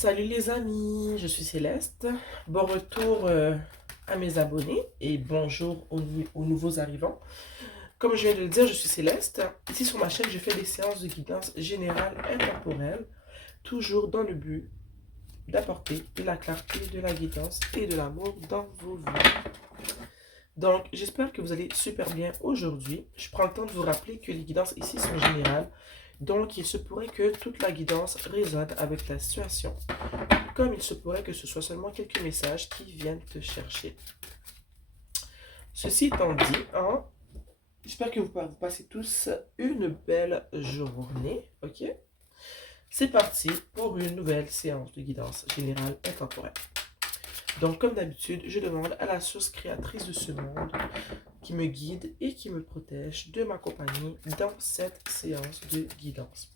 Salut les amis, je suis Céleste. Bon retour à mes abonnés et bonjour aux nouveaux arrivants. Comme je viens de le dire, je suis Céleste. Ici sur ma chaîne, je fais des séances de guidance générale intemporelle, toujours dans le but d'apporter de la clarté, de la guidance et de l'amour dans vos vies. Donc, j'espère que vous allez super bien aujourd'hui. Je prends le temps de vous rappeler que les guidances ici sont générales. Donc, il se pourrait que toute la guidance résonne avec la situation, comme il se pourrait que ce soit seulement quelques messages qui viennent te chercher. Ceci étant dit, hein, j'espère que vous passez tous une belle journée, ok? C'est parti pour une nouvelle séance de guidance générale intemporelle. Donc, comme d'habitude, je demande à la source créatrice de ce monde qui me guide et qui me protège de m'accompagner dans cette séance de guidance.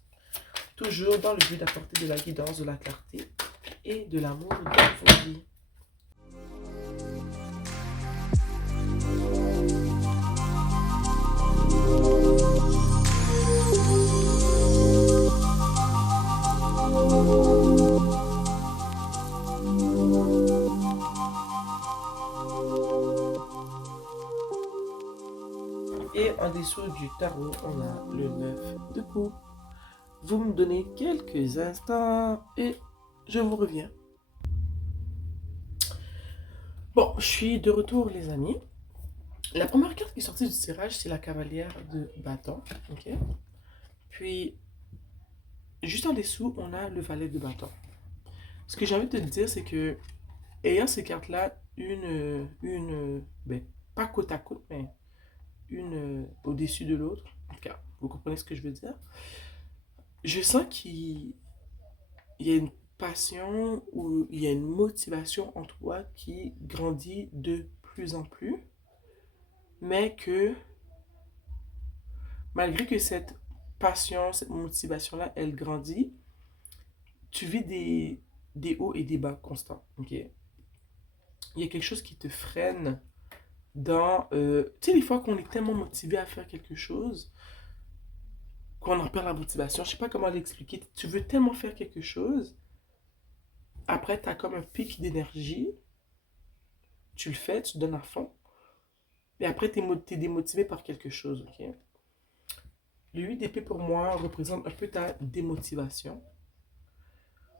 Toujours dans le but d'apporter de la guidance, de la clarté et de l'amour dans vos vies. Et en dessous du tarot, on a le 9 de coupe. Vous me donnez quelques instants et je vous reviens. Bon, je suis de retour les amis. La première carte qui est sortie du tirage, c'est la cavalière de bâton. Ok. Puis, juste en dessous, on a le valet de bâton. Ce que j'ai envie de te dire, c'est que, ayant ces cartes-là, ben, pas côte à côte, mais une au-dessus de l'autre, en tout cas, vous comprenez ce que je veux dire, je sens qu'il y a une passion ou il y a une motivation en toi qui grandit de plus en plus, mais que malgré que cette passion, cette motivation-là, elle grandit, tu vis des hauts et des bas constants. Ok? Il y a quelque chose qui te freine dans... tu sais, des fois qu'on est tellement motivé à faire quelque chose qu'on en perd la motivation. Je sais pas comment l'expliquer. Tu veux tellement faire quelque chose, après tu as comme un pic d'énergie, tu le fais, tu te donnes à fond, et après tu es démotivé par quelque chose. Ok? Le 8 d'épée pour moi représente un peu ta démotivation.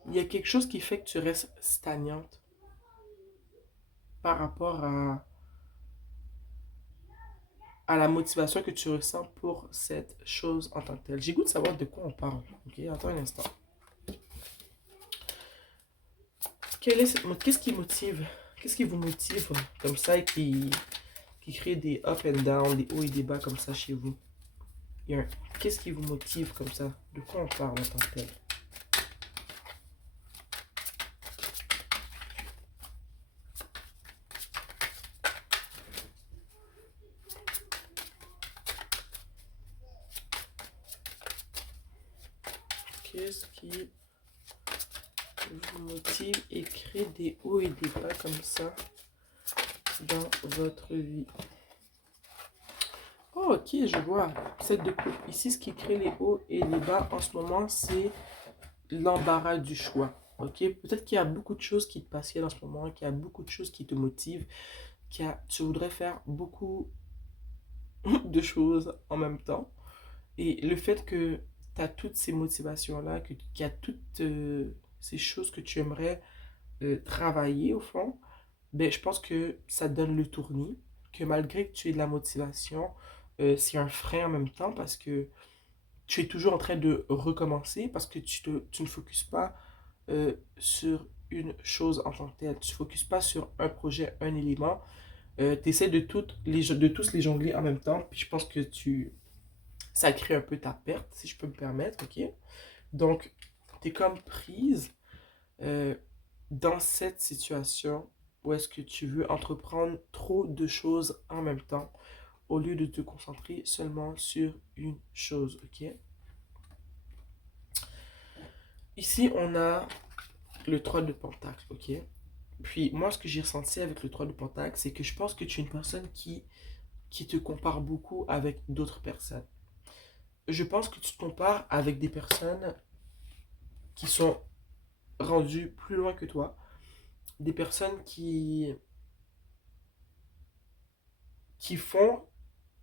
Il y a quelque chose qui fait que tu restes stagnante par rapport à la motivation que tu ressens pour cette chose en tant que telle. J'ai goût de savoir de quoi on parle. Ok, attends un instant. Qu'est-ce qui motive? Qu'est-ce qui vous motive comme ça et qui crée des up and down, des hauts et des bas comme ça chez vous? Qu'est-ce qui vous motive comme ça? De quoi on parle en tant que tel? Qu'est-ce qui vous motive et crée des hauts et des bas comme ça dans votre vie? Oh, ok, je vois. Cette de coupe. Ici, ce qui crée les hauts et les bas en ce moment, c'est l'embarras du choix. Ok, peut-être qu'il y a beaucoup de choses qui te passionnent en ce moment, qu'il y a beaucoup de choses qui te motivent, tu voudrais faire beaucoup de choses en même temps. Et le fait que tu as toutes ces motivations-là, qu'il y a toutes ces choses que tu aimerais travailler au fond, ben, je pense que ça te donne le tournis, que malgré que tu aies de la motivation, c'est un frein en même temps parce que tu es toujours en train de recommencer, parce que tu ne focuses pas sur une chose en tant que telle. Tu ne focuses pas sur un projet, un élément. Tu essaies de tous les jongler en même temps. Puis je pense que ça crée un peu ta perte, si je peux me permettre. Ok? Donc, tu es comme prise euh, dans cette situation où est-ce que tu veux entreprendre trop de choses en même temps au lieu de te concentrer seulement sur une chose. Ok? Ici, on a le 3 de Pentacle. Ok? Puis moi, ce que j'ai ressenti avec le 3 de Pentacle, c'est que je pense que tu es une personne qui te compare beaucoup avec d'autres personnes. Je pense que tu te compares avec des personnes qui sont rendues plus loin que toi, des personnes qui font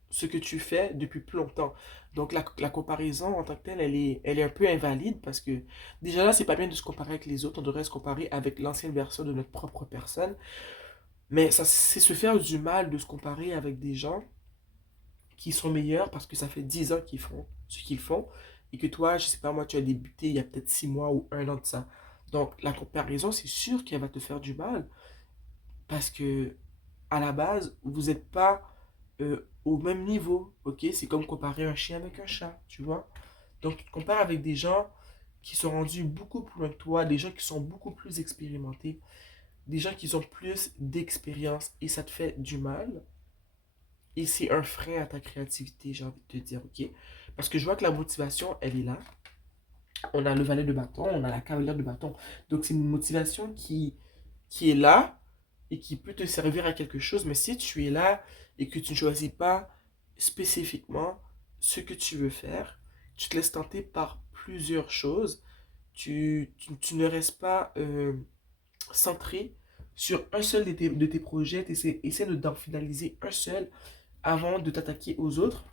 ce que tu fais depuis plus longtemps. Donc la comparaison en tant que telle, elle est un peu invalide parce que déjà là, c'est pas bien de se comparer avec les autres, on devrait se comparer avec l'ancienne version de notre propre personne. Mais ça, c'est se faire du mal de se comparer avec des gens qui sont meilleurs parce que ça fait 10 ans qu'ils font ce qu'ils font et que toi, je sais pas moi, tu as débuté il y a peut-être 6 mois ou 1 an de ça. Donc la comparaison, c'est sûr qu'elle va te faire du mal parce que à la base, vous n'êtes pas au même niveau, ok? C'est comme comparer un chien avec un chat, tu vois? Donc tu te compares avec des gens qui sont rendus beaucoup plus loin que toi, des gens qui sont beaucoup plus expérimentés, des gens qui ont plus d'expérience et ça te fait du mal. Et c'est un frein à ta créativité, j'ai envie de te dire, ok? Parce que je vois que la motivation, elle est là. On a le valet de bâton, on a la cavalière de bâton. Donc c'est une motivation qui est là et qui peut te servir à quelque chose. Mais si tu es là et que tu ne choisis pas spécifiquement ce que tu veux faire, tu te laisses tenter par plusieurs choses. Tu ne restes pas centré sur un seul de tes projets. Essaie d'en finaliser un seul avant de t'attaquer aux autres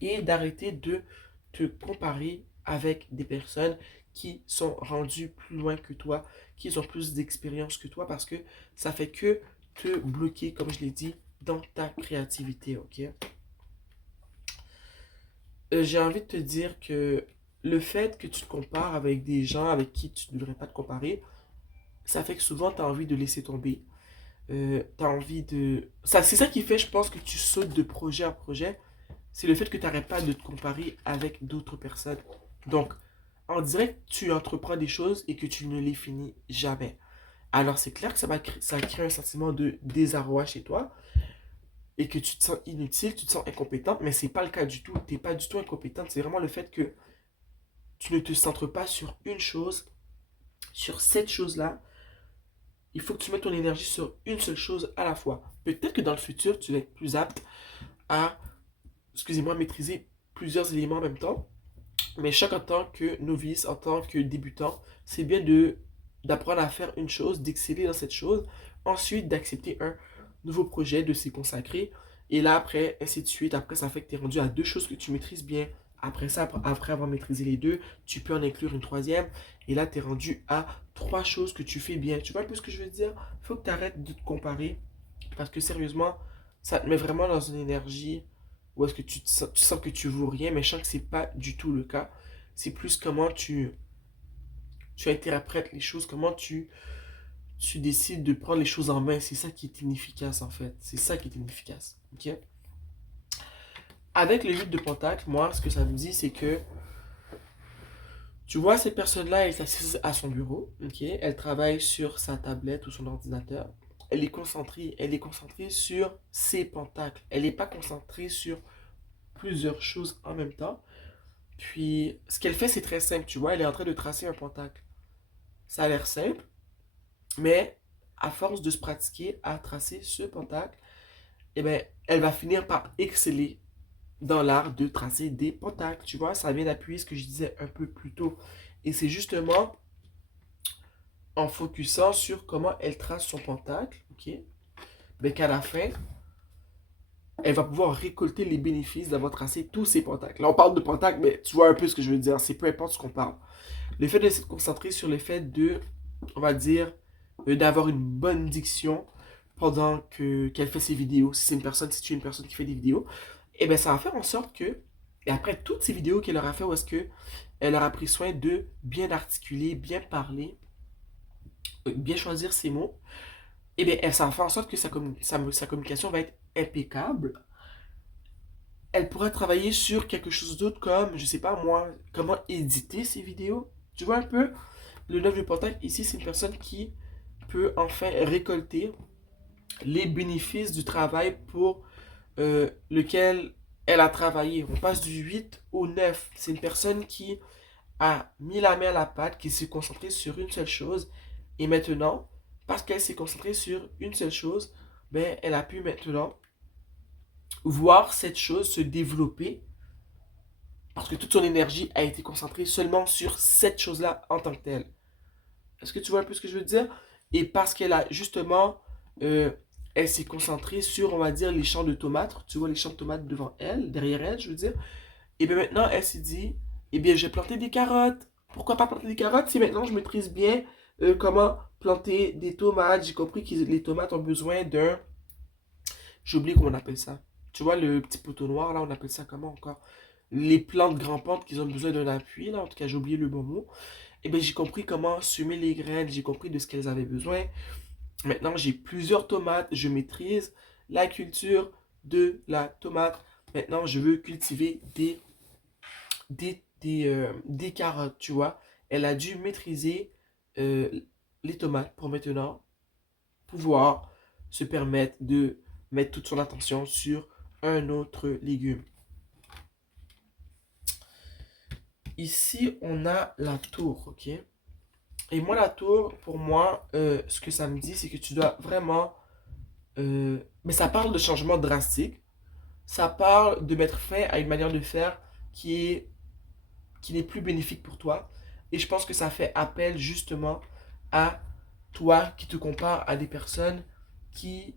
et d'arrêter de te comparer avec des personnes qui sont rendues plus loin que toi, qui ont plus d'expérience que toi, parce que ça fait que te bloquer, comme je l'ai dit, dans ta créativité, ok? J'ai envie de te dire que le fait que tu te compares avec des gens avec qui tu ne devrais pas te comparer, ça fait que souvent tu as envie de laisser tomber. Tu as envie de... C'est ça qui fait, je pense, que tu sautes de projet en projet. C'est le fait que tu n'arrêtes pas de te comparer avec d'autres personnes. Donc, en direct, tu entreprends des choses et que tu ne les finis jamais. Alors, c'est clair que ça crée un sentiment de désarroi chez toi et que tu te sens inutile, tu te sens incompétente, mais c'est pas le cas du tout. Tu n'es pas du tout incompétente. C'est vraiment le fait que tu ne te centres pas sur une chose, sur cette chose-là. Il faut que tu mettes ton énergie sur une seule chose à la fois. Peut-être que dans le futur, tu vas être plus apte à, excusez-moi, maîtriser plusieurs éléments en même temps. Mais chaque en tant que novice, en tant que débutant, c'est bien d'apprendre à faire une chose, d'exceller dans cette chose, ensuite d'accepter un nouveau projet, de s'y consacrer, et là après, ainsi de suite, après ça fait que tu es rendu à deux choses que tu maîtrises bien, après ça, après avoir maîtrisé les deux, tu peux en inclure une troisième, et là tu es rendu à trois choses que tu fais bien. Tu vois un peu ce que je veux dire? Il faut que tu arrêtes de te comparer, parce que sérieusement, ça te met vraiment dans une énergie ou est-ce que tu sens que tu vaux rien, mais je sens que c'est pas du tout le cas. C'est plus comment tu interprètes les choses, comment tu décides de prendre les choses en main. C'est ça qui est inefficace en fait. C'est ça qui est inefficace. Ok? Avec le 8 de Pentacle, moi, ce que ça me dit, c'est que tu vois, cette personne-là, elle est assise à son bureau. Ok? Elle travaille sur sa tablette ou son ordinateur. Elle est concentrée sur ses pentacles. Elle n'est pas concentrée sur plusieurs choses en même temps. Puis, ce qu'elle fait, c'est très simple, tu vois, elle est en train de tracer un pentacle. Ça a l'air simple, mais à force de se pratiquer à tracer ce pentacle, eh ben, elle va finir par exceller dans l'art de tracer des pentacles. Tu vois, ça vient d'appuyer ce que je disais un peu plus tôt. Et c'est justement en focusant sur comment elle trace son pentacle, ok, ben, qu'à la fin, elle va pouvoir récolter les bénéfices d'avoir tracé tous ses pentacles. Là, on parle de pentacles, mais tu vois un peu ce que je veux dire. C'est peu importe ce qu'on parle. Le fait de se concentrer sur le fait de, on va dire, d'avoir une bonne diction pendant qu'elle fait ses vidéos. Si tu es une personne qui fait des vidéos, et bien ça va faire en sorte que, et après toutes ces vidéos qu'elle aura fait, où est-ce que elle aura pris soin de bien articuler, bien parler, bien choisir ses mots, et bien ça va faire en sorte que sa communication va être impeccable. Elle pourra travailler sur quelque chose d'autre comme, je sais pas moi, comment éditer ses vidéos. Tu vois un peu? Le 9 de Pentacle, ici, c'est une personne qui peut enfin récolter les bénéfices du travail pour lequel elle a travaillé. On passe du 8 au 9. C'est une personne qui a mis la main à la pâte, qui s'est concentrée sur une seule chose. Et maintenant, parce qu'elle s'est concentrée sur une seule chose, ben, elle a pu maintenant voir cette chose se développer parce que toute son énergie a été concentrée seulement sur cette chose-là en tant que telle. Est-ce que tu vois un peu ce que je veux dire? Et parce qu'elle a justement, euh, elle s'est concentrée sur, on va dire, les champs de tomates. Tu vois les champs de tomates devant elle, derrière elle, je veux dire. Et bien maintenant, elle s'est dit, eh bien, je vais planter des carottes. Pourquoi pas planter des carottes si maintenant je maîtrise bien comment planter des tomates. J'ai compris que les tomates ont besoin d'un... J'ai oublié comment on appelle ça. Tu vois, le petit poteau noir, là, on appelle ça comment encore? Les plantes grimpantes qui ont besoin d'un appui, là. En tout cas, j'ai oublié le bon mot. Et bien, j'ai compris comment semer les graines. J'ai compris de ce qu'elles avaient besoin. Maintenant, j'ai plusieurs tomates. Je maîtrise la culture de la tomate. Maintenant, je veux cultiver des carottes, tu vois. Elle a dû maîtriser euh, les tomates pour maintenant pouvoir se permettre de mettre toute son attention sur un autre légume. Ici, on a la tour, ok? Et moi, la tour, pour moi, ce que ça me dit, c'est que tu dois vraiment... mais ça parle de changement drastique. Ça parle de mettre fin à une manière de faire qui est qui n'est plus bénéfique pour toi. Et je pense que ça fait appel justement à toi qui te compares à des personnes qui,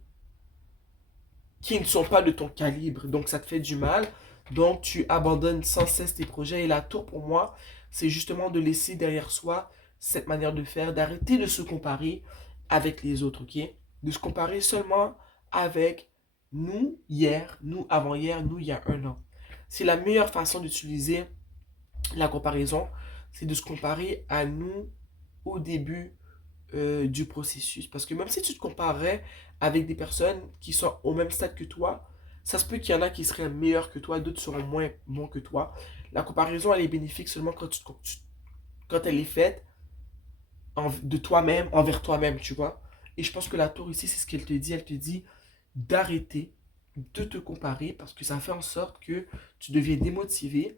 qui ne sont pas de ton calibre. Donc ça te fait du mal. Donc tu abandonnes sans cesse tes projets. Et la tour pour moi, c'est justement de laisser derrière soi cette manière de faire, d'arrêter de se comparer avec les autres, ok? De se comparer seulement avec nous hier, nous avant-hier, nous il y a un an. C'est la meilleure façon d'utiliser la comparaison, c'est de se comparer à nous au début du processus. Parce que même si tu te comparais avec des personnes qui sont au même stade que toi, ça se peut qu'il y en a qui seraient meilleurs que toi, d'autres seront moins bons que toi. La comparaison, elle est bénéfique seulement quand elle est faite de toi-même, envers toi-même, tu vois. Et je pense que la tour ici, c'est ce qu'elle te dit. Elle te dit d'arrêter de te comparer parce que ça fait en sorte que tu deviens démotivé,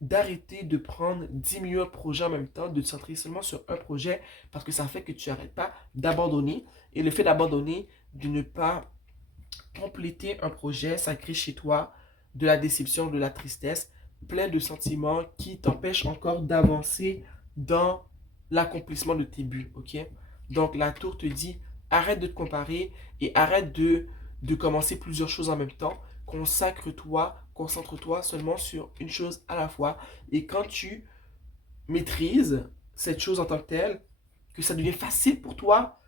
d'arrêter de prendre 10 millions de projets en même temps, de te centrer seulement sur un projet parce que ça fait que tu n'arrêtes pas d'abandonner. Et le fait d'abandonner, de ne pas compléter un projet, ça crée chez toi de la déception, de la tristesse, plein de sentiments qui t'empêchent encore d'avancer dans l'accomplissement de tes buts, ok? Donc la tour te dit, arrête de te comparer et arrête de commencer plusieurs choses en même temps. Consacre-toi, concentre-toi seulement sur une chose à la fois. Et quand tu maîtrises cette chose en tant que telle, que ça devient facile pour toi,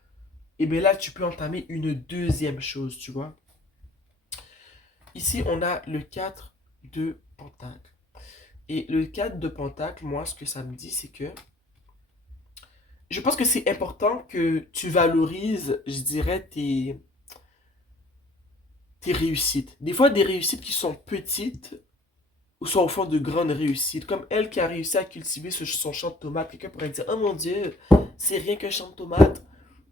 et bien là, tu peux entamer une deuxième chose, tu vois. Ici, on a le 4 de Pentacle. Et le 4 de Pentacle, moi, ce que ça me dit, c'est que je pense que c'est important que tu valorises, je dirais, tes réussites. Des fois, des réussites qui sont petites ou sont au fond de grandes réussites. Comme elle qui a réussi à cultiver son champ de tomates. Quelqu'un pourrait dire, oh mon Dieu, c'est rien qu'un champ de tomates.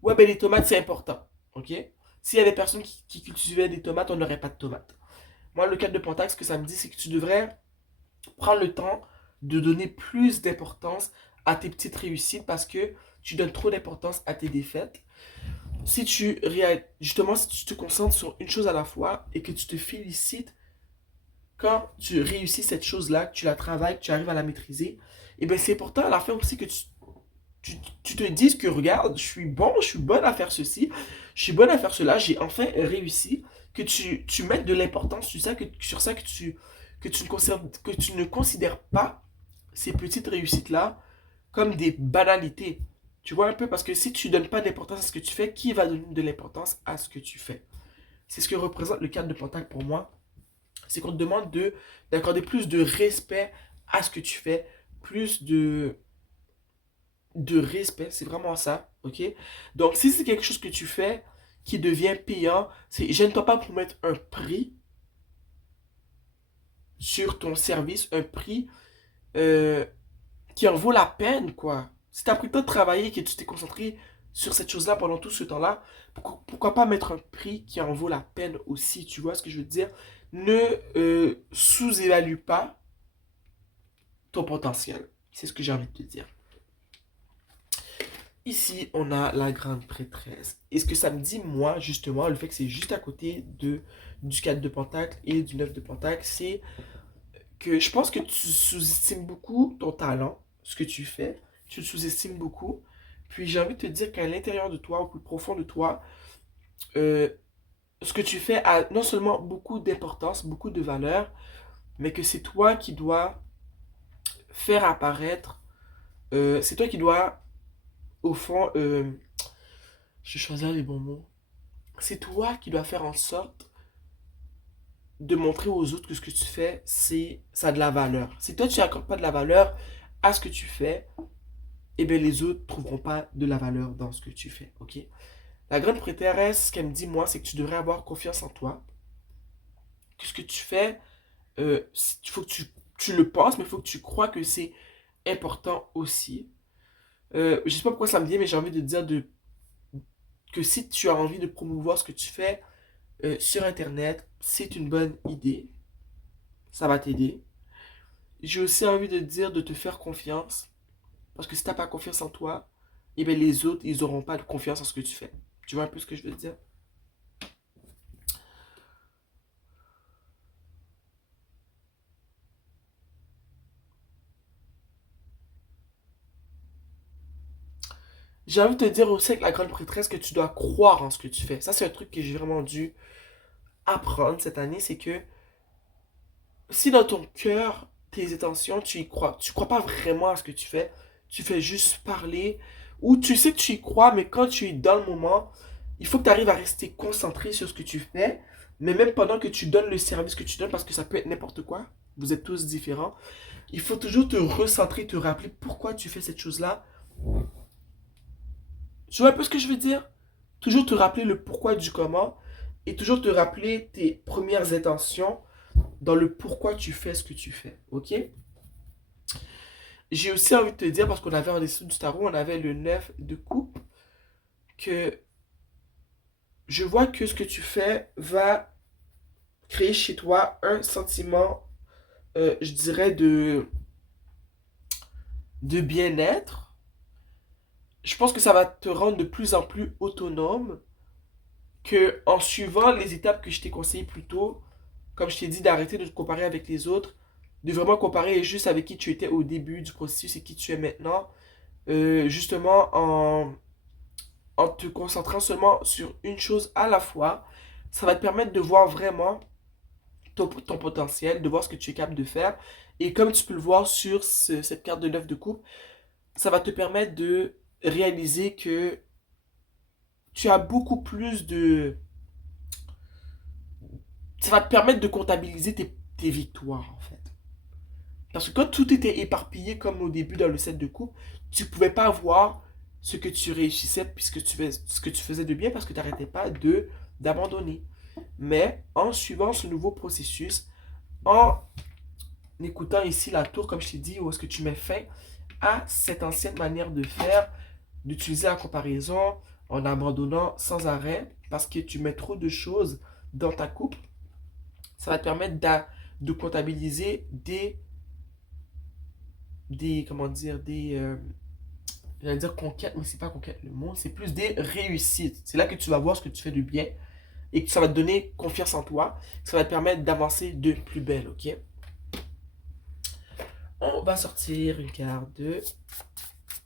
Ouais, ben les tomates, c'est important. Ok? S'il y avait personne qui cultivait des tomates, on n'aurait pas de tomates. Moi, le 4 de Pentacle, ce que ça me dit, c'est que tu devrais prends le temps de donner plus d'importance à tes petites réussites parce que tu donnes trop d'importance à tes défaites. Justement, si tu te concentres sur une chose à la fois et que tu te félicites quand tu réussis cette chose-là, que tu la travailles, que tu arrives à la maîtriser, et bien c'est important à la fin aussi que tu te dises que regarde, je suis bon, je suis bonne à faire ceci, je suis bonne à faire cela, j'ai enfin réussi, que tu mettes de l'importance sur ça, que tu ne considères pas ces petites réussites-là comme des banalités. Tu vois un peu, parce que si tu donnes pas d'importance à ce que tu fais, qui va donner de l'importance à ce que tu fais? C'est ce que représente le cadre de Pentacle pour moi. C'est qu'on te demande d'accorder plus de respect à ce que tu fais, plus de respect, c'est vraiment ça, ok? Donc, si c'est quelque chose que tu fais qui devient payant, c'est gêne-toi pas pour mettre un prix sur ton service, un prix euh, qui en vaut la peine, quoi. Si tu as pris le temps de travailler et que tu t'es concentré sur cette chose-là pendant tout ce temps-là, pourquoi pas mettre un prix qui en vaut la peine aussi, tu vois ce que je veux dire? Ne sous-évalue pas ton potentiel. C'est ce que j'ai envie de te dire. Ici, on a la grande prêtresse. Et ce que ça me dit, moi, justement, le fait que c'est juste à côté du 4 de Pentacle et du 9 de Pentacle, c'est que je pense que tu sous-estimes beaucoup ton talent, ce que tu fais. Tu le sous-estimes beaucoup. Puis j'ai envie de te dire qu'à l'intérieur de toi, au plus profond de toi, euh, ce que tu fais a non seulement beaucoup d'importance, beaucoup de valeur, mais que c'est toi qui dois faire apparaître, c'est toi qui dois, au fond, je vais choisir les bons mots, c'est toi qui dois faire en sorte de montrer aux autres que ce que tu fais, ça a de la valeur. Si toi tu n'accordes pas de la valeur à ce que tu fais, eh bien les autres ne trouveront pas de la valeur dans ce que tu fais, ok? La grande prêtresse, ce qu'elle me dit, moi, c'est que tu devrais avoir confiance en toi, que ce que tu fais, il faut que tu le penses, mais il faut que tu crois que c'est important aussi. Je sais pas pourquoi ça me vient, mais j'ai envie de dire que si tu as envie de promouvoir ce que tu fais sur Internet, c'est une bonne idée. Ça va t'aider. J'ai aussi envie de dire de te faire confiance. Parce que si tu n'as pas confiance en toi, eh bien les autres, ils n'auront pas de confiance en ce que tu fais. Tu vois un peu ce que je veux dire? J'ai envie de te dire aussi avec la grande prêtresse que tu dois croire en ce que tu fais. Ça, c'est un truc que j'ai vraiment dû apprendre cette année. C'est que si dans ton cœur, tes intentions, tu y crois pas vraiment à ce que tu fais juste parler, ou tu sais que tu y crois, mais quand tu es dans le moment, il faut que tu arrives à rester concentré sur ce que tu fais, mais même pendant que tu donnes le service que tu donnes, parce que ça peut être n'importe quoi, vous êtes tous différents, il faut toujours te recentrer, te rappeler pourquoi tu fais cette chose-là. Tu vois un peu ce que je veux dire? Toujours te rappeler le pourquoi du comment, et toujours te rappeler tes premières intentions dans le pourquoi tu fais ce que tu fais, ok? J'ai aussi envie de te dire, parce qu'on avait en dessous du tarot, on avait le 9 de coupe, que je vois que ce que tu fais va créer chez toi un sentiment, je dirais, de bien-être. Je pense que ça va te rendre de plus en plus autonome, que en suivant les étapes que je t'ai conseillées plus tôt, comme je t'ai dit d'arrêter de te comparer avec les autres, de vraiment comparer juste avec qui tu étais au début du processus et qui tu es maintenant, justement en te concentrant seulement sur une chose à la fois, ça va te permettre de voir vraiment ton potentiel, de voir ce que tu es capable de faire. Et comme tu peux le voir sur cette carte de 9 de coupe, ça va te permettre de réaliser que tu as beaucoup plus de... Ça va te permettre de comptabiliser tes victoires, en fait. Parce que quand tout était éparpillé comme au début dans le set de coupe, tu pouvais pas voir ce que tu réussissais puisque tu fais, ce que tu faisais de bien parce que tu n'arrêtais pas d'abandonner. Mais en suivant ce nouveau processus, en écoutant ici la tour, comme je t'ai dit, où est-ce que tu mets fin à cette ancienne manière de faire, d'utiliser la comparaison en abandonnant sans arrêt parce que tu mets trop de choses dans ta coupe, ça va te permettre de comptabiliser comment dire, j'allais dire conquêtes, mais c'est pas conquête le mot, c'est plus des réussites. C'est là que tu vas voir ce que tu fais de bien et que ça va te donner confiance en toi. Ça va te permettre d'avancer de plus belle, ok? On va sortir une carte de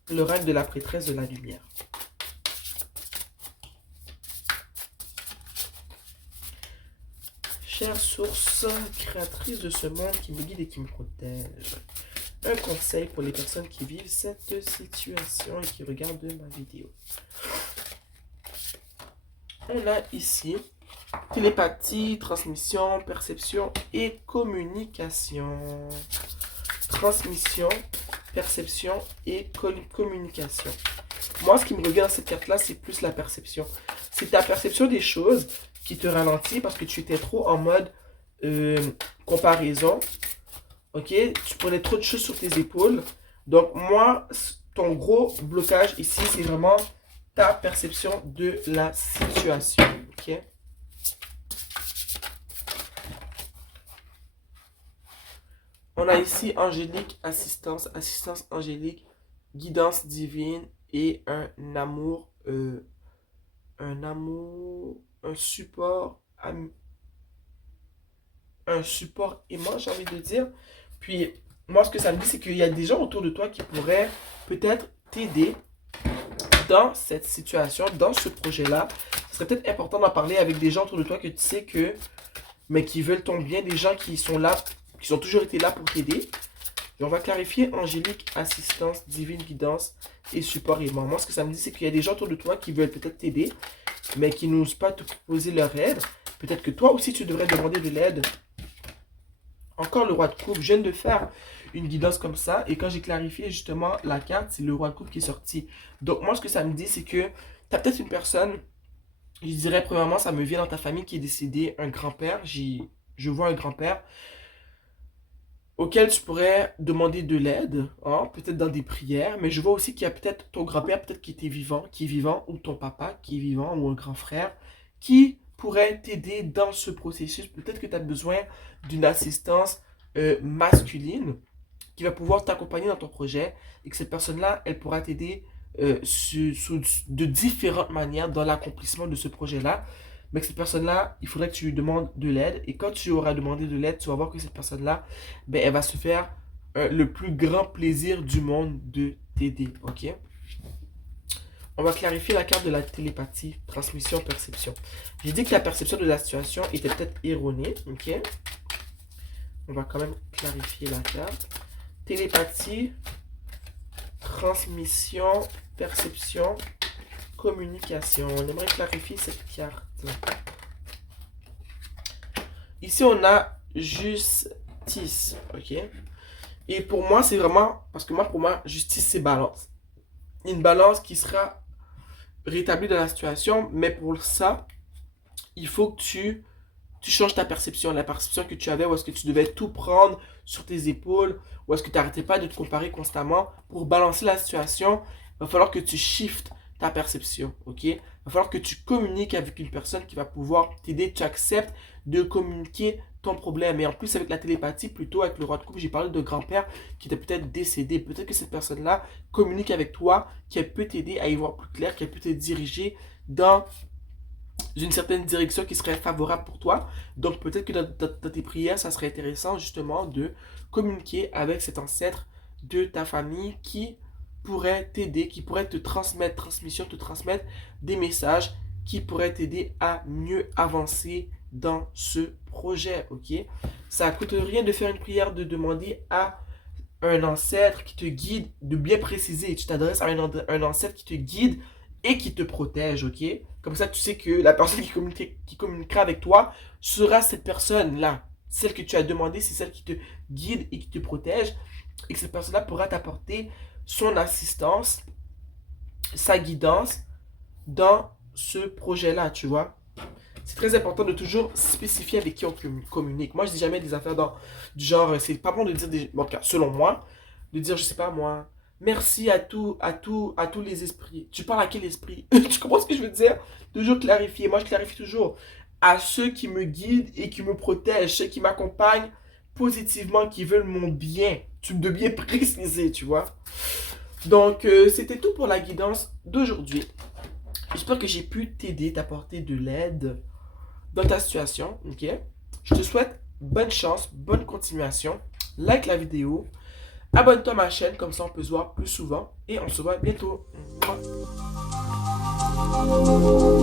l'oracle de la prêtresse de la lumière. Chère source créatrice de ce monde qui me guide et qui me protège. Un conseil pour les personnes qui vivent cette situation et qui regardent ma vidéo. On a ici télépathie, transmission, perception et communication. Transmission, perception et communication. Moi, ce qui me revient dans cette carte-là, c'est plus la perception. C'est ta perception des choses qui te ralentit parce que tu étais trop en mode comparaison. Ok, tu prenais trop de choses sur tes épaules. Donc moi, ton gros blocage ici, c'est vraiment ta perception de la situation. Ok. On a ici angélique, assistance angélique, guidance divine et un support, un support aimant, j'ai envie de dire. Puis, moi, ce que ça me dit, c'est qu'il y a des gens autour de toi qui pourraient peut-être t'aider dans cette situation, dans ce projet-là, ce serait peut-être important d'en parler avec des gens autour de toi que tu sais que, mais qui veulent ton bien, des gens qui sont là, qui ont toujours été là pour t'aider. Et on va clarifier angélique, assistance, divine guidance et support aimant. Moi, ce que ça me dit, c'est qu'il y a des gens autour de toi qui veulent peut-être t'aider, mais qui n'osent pas te proposer leur aide. Peut-être que toi aussi, tu devrais demander de l'aide. Encore le roi de coupe. Je viens de faire une guidance comme ça. Et quand j'ai clarifié justement la carte, c'est le roi de coupe qui est sorti. Donc moi, ce que ça me dit, c'est que tu as peut-être une personne, je dirais premièrement, ça me vient dans ta famille qui est décédé, un grand-père. Je vois un grand-père auquel tu pourrais demander de l'aide, hein, peut-être dans des prières. Mais je vois aussi qu'il y a peut-être ton grand-père, peut-être qui est vivant, ou ton papa qui est vivant, ou un grand frère, qui pourrait t'aider dans ce processus. Peut-être que tu as besoin d'une assistance masculine qui va pouvoir t'accompagner dans ton projet et que cette personne-là, elle pourra t'aider de différentes manières dans l'accomplissement de ce projet-là. Mais que cette personne-là, il faudrait que tu lui demandes de l'aide. Et quand tu auras demandé de l'aide, tu vas voir que cette personne-là, ben, elle va se faire le plus grand plaisir du monde de t'aider. Ok? On va clarifier la carte de la télépathie, transmission, perception. J'ai dit que la perception de la situation était peut-être erronée. Ok? On va quand même clarifier la carte. Télépathie, transmission, perception, communication. On aimerait clarifier cette carte. Ici, on a justice. Ok? Et pour moi, c'est vraiment... Parce que pour moi, justice, c'est balance. Une balance qui sera rétablie dans la situation. Mais pour ça, il faut que tu changes ta perception. La perception que tu avais, où est-ce que tu devais tout prendre sur tes épaules, où est-ce que tu n'arrêtais pas de te comparer constamment. Pour balancer la situation, il va falloir que tu shiftes ta perception, ok? Il va falloir que tu communiques avec une personne qui va pouvoir t'aider. Tu acceptes de communiquer ton problème. Et en plus, avec la télépathie, plutôt avec le roi de coupe, j'ai parlé de grand-père qui était peut-être décédé. Peut-être que cette personne-là communique avec toi, qu'elle peut t'aider à y voir plus clair, qu'elle peut te diriger dans une certaine direction qui serait favorable pour toi. Donc peut-être que dans tes prières, ça serait intéressant justement de communiquer avec cet ancêtre de ta famille qui pourrait t'aider, qui pourrait te transmettre, te transmettre des messages qui pourraient t'aider à mieux avancer dans ce projet, ok? Ça ne coûte rien de faire une prière, de demander à un ancêtre qui te guide, de bien préciser. Tu t'adresses à un ancêtre qui te guide et qui te protège, ok? Comme ça, tu sais que la personne qui communiquera avec toi sera cette personne-là. Celle que tu as demandé, c'est celle qui te guide et qui te protège. Et que cette personne-là pourra t'apporter son assistance, sa guidance dans ce projet-là, tu vois. C'est très important de toujours spécifier avec qui on communique. Moi, je dis jamais des affaires du genre, c'est pas bon de dire, en tout cas, selon moi, de dire, je sais pas moi, merci à tous les esprits. Tu parles à quel esprit? Tu comprends ce que je veux dire? Toujours clarifier. Moi, je clarifie toujours à ceux qui me guident et qui me protègent, ceux qui m'accompagnent positivement, qui veulent mon bien. Tu me dois bien préciser, tu vois. Donc, c'était tout pour la guidance d'aujourd'hui. J'espère que j'ai pu t'aider, t'apporter de l'aide dans ta situation, ok? Je te souhaite bonne chance, bonne continuation. Like la vidéo. Abonne-toi à ma chaîne, comme ça on peut se voir plus souvent. Et on se voit bientôt. Au revoir.